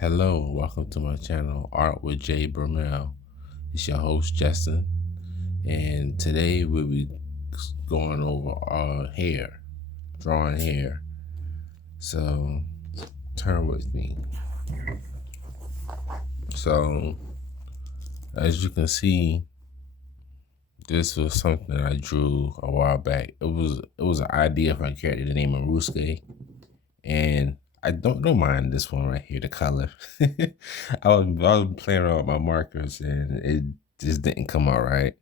Hello, welcome to my channel, Art with Jay Brumell. It's your host, Justin, and today we'll be going over hair, drawing hair. So, turn with me. So, as you can see, this was something I drew a while back. It was an idea for a character named Maruske, and I don't mind this one right here, the color. I was playing around with my markers and it just didn't come out right.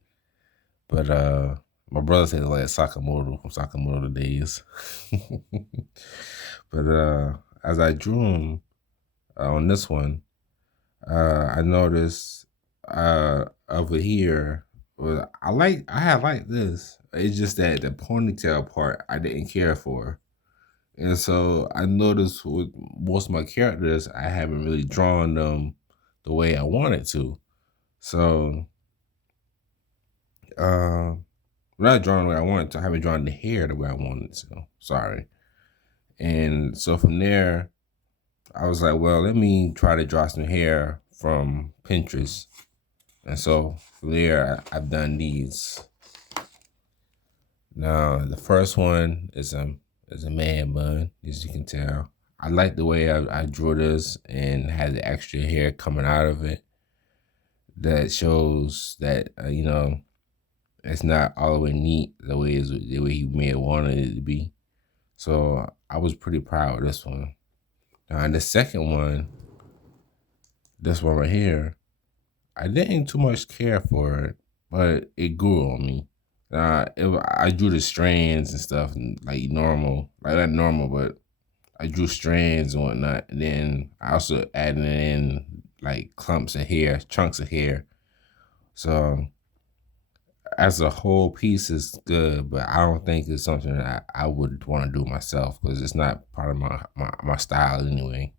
But my brother said it like Sakamoto from Sakamoto days. But as I drew him on this one, I noticed over here, well, I have like this. It's just that the ponytail part I didn't care for. And so I noticed with most of my characters, I haven't really drawn them the way I wanted to. So, uh, not drawing the way I wanted to. I haven't drawn the hair the way I wanted to. Sorry. And so from there, I was like, well, let me try to draw some hair from Pinterest. And so from there, I've done these. Now, the first one is a man bun, as you can tell. I like the way I drew this and had the extra hair coming out of it. That shows that, it's not all the way neat the way he may have wanted it to be. So I was pretty proud of this one. Now, the second one, this one right here, I didn't too much care for it, but it grew on me. I drew the strands and stuff like normal, like not normal, but I drew strands and whatnot. And then I also added in like clumps of hair, chunks of hair. So as a whole piece is good, but I don't think it's something that I would want to do myself because it's not part of my style anyway.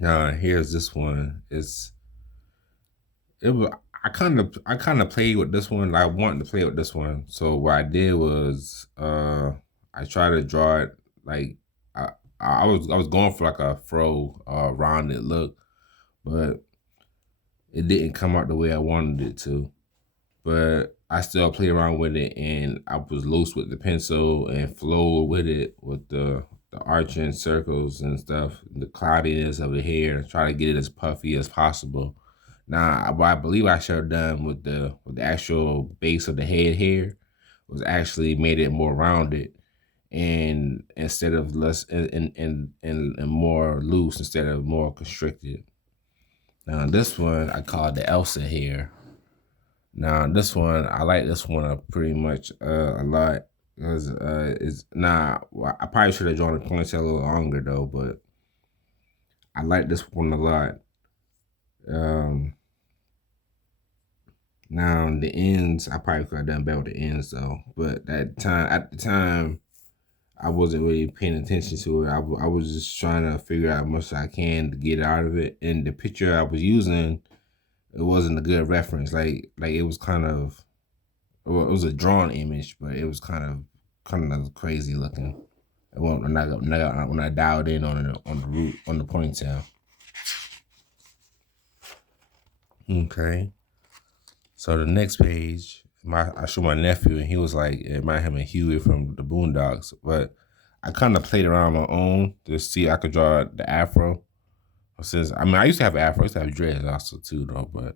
Now here's this one. It was I kind of played with this one. I wanted to play with this one. So what I did was I tried to draw it like I was going for like a fro rounded look, but it didn't come out the way I wanted it to. But I still played around with it and I was loose with the pencil and flowed with it with the arching circles and stuff, the cloudiness of the hair, try to get it as puffy as possible. Now, what I believe I should have done with the actual base of the head hair was actually made it more rounded and instead of less and more loose instead of more constricted. Now this one I call the Elsa hair. Now this one I like this one pretty much a lot because it's well, I probably should have drawn the ponytail a little longer though, but I like this one a lot. Um, Now the ends, I probably could have done better with the ends though. But at the time, I wasn't really paying attention to it. I was just trying to figure out as much as I can to get out of it. And the picture I was using, it wasn't a good reference. Like it was kind of, well, it was a drawn image, but it was kind of crazy looking. When I dialed in on the root on the ponytail. Okay. So the next page, I showed my nephew, and he was like, it might have been Huey from the Boondocks, but I kind of played around on my own to see I could draw the afro. Since I used to have afro, I used to have dreads also too, though. But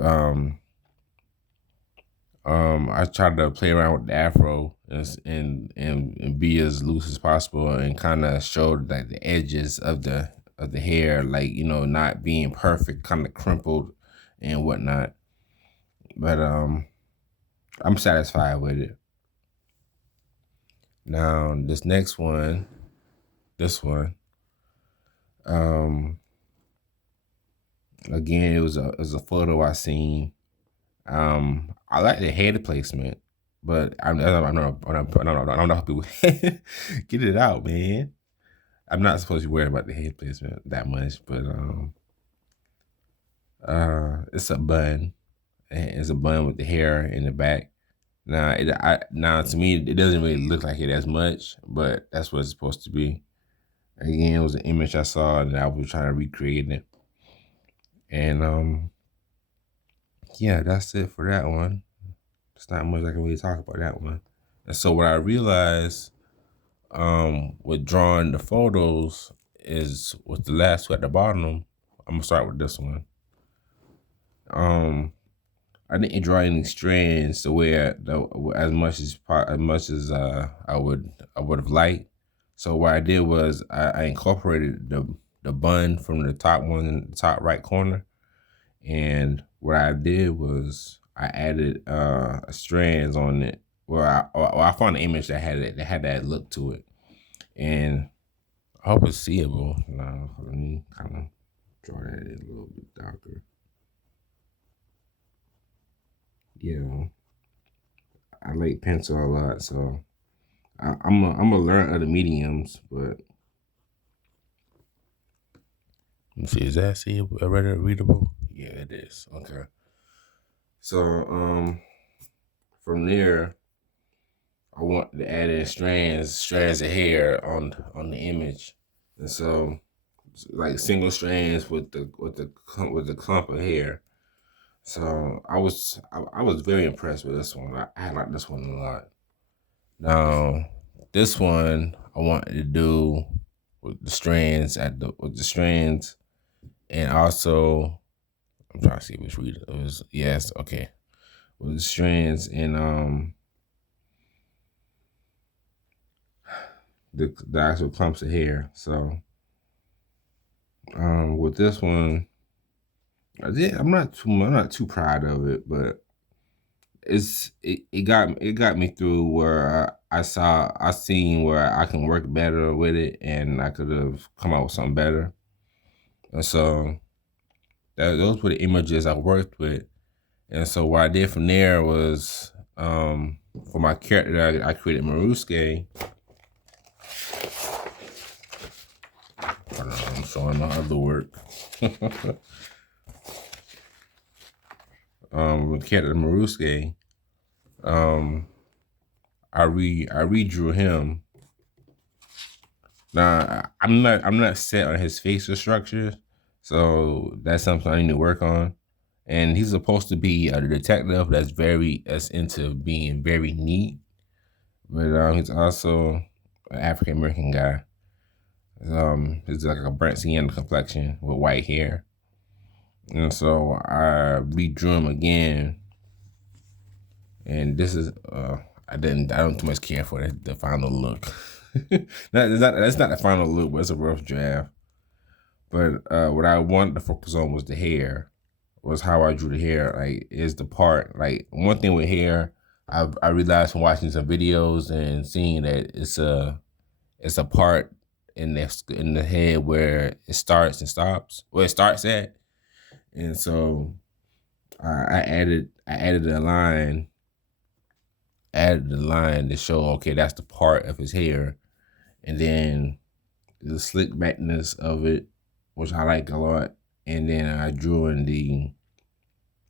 um, I tried to play around with the afro and be as loose as possible, and kind of showed like the edges of the hair, like not being perfect, kind of crimpled and whatnot. But I'm satisfied with it. Now this next one, this one, um, again it was a photo I seen. I like the head placement, but I don't know how people get it out, man. I'm not supposed to be worried about the head placement that much, but it's a bun. It's a bun with the hair in the back. Now to me it doesn't really look like it as much, but that's what it's supposed to be. Again, it was an image I saw and I was trying to recreate it. And yeah, that's it for that one. There's not much I can really talk about that one. And so what I realized with drawing the photos is with the last two at the bottom, I'm gonna start with this one. I didn't draw any strands the way as much as I would have liked. So what I did was I incorporated the bun from the top one in the top right corner, and what I did was I added strands on it. I found an image that had that look to it, and I hope it's seeable. Now let me kind of draw that in a little bit darker. Yeah, I like pencil a lot, so I'm gonna learn other mediums, but let's see, is that seeable, readable? Yeah, it is. Okay. So from there, I want to add in strands of hair on the image, and so like single strands with the clump of hair. So I was very impressed with this one. I like this one a lot. Now this one I wanted to do with the strands and also I'm trying to see which reader it was. Yes, okay, with the strands and the actual clumps of hair. So with this one, I'm not too proud of it, but it got me through where I seen where I can work better with it, and I could have come out with something better. And so those were the images I worked with. And so what I did from there was for my character I created Marusuke. I'm showing my other work. With character Marusuke, I redrew him. Now I'm not set on his facial structure, so that's something I need to work on. And he's supposed to be a detective that's into being very neat, but he's also an African American guy. He's like a burnt sienna complexion with white hair, and so I redrew him again. And this is I don't too much care for the final look. That's not the final look, but it's a rough draft. But what I wanted to focus on was the hair, was how I drew the hair. Like, is the part, like, one thing with hair, I realized from watching some videos and seeing that it's a part in the head where it starts and stops, where it starts at. And so I added a line, to show, okay, that's the part of his hair. And then the slick backness of it, which I like a lot. And then I drew in the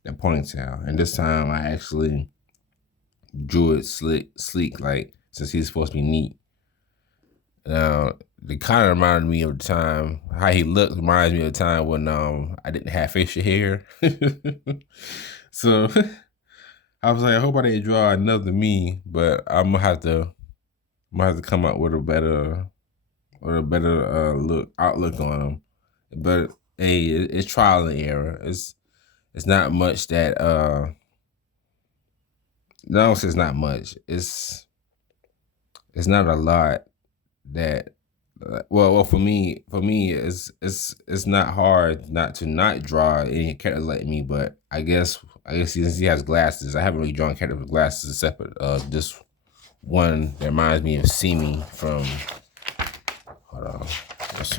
ponytail. And this time I actually drew it sleek, like, since he's supposed to be neat. Now, it kind of reminded me of the time, how he looked reminds me of the time when I didn't have facial hair. So I was like, I hope I didn't draw another me, but I'm gonna have to come up with a better outlook on him. But hey, it's trial and error. It's not much that no, it's not much. It's not a lot that well for me it's not hard not to draw any characters like me, but I guess since he has glasses, I haven't really drawn characters with glasses except this one that reminds me of Simi from hold on, what's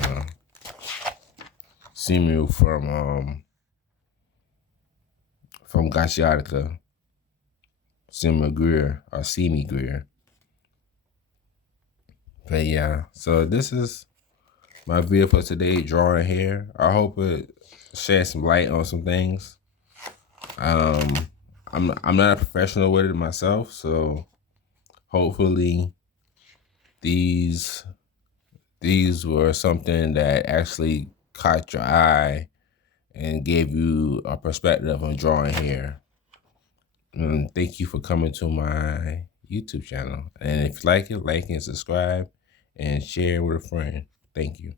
Simi from Gachiatica, Simi Greer or Simi Greer. But yeah, so this is my video for today, drawing hair. I hope it sheds some light on some things. I'm not a professional with it myself, so hopefully these these were something that actually caught your eye and gave you a perspective on drawing here. And thank you for coming to my YouTube channel. And if you like it, like and subscribe and share with a friend. Thank you.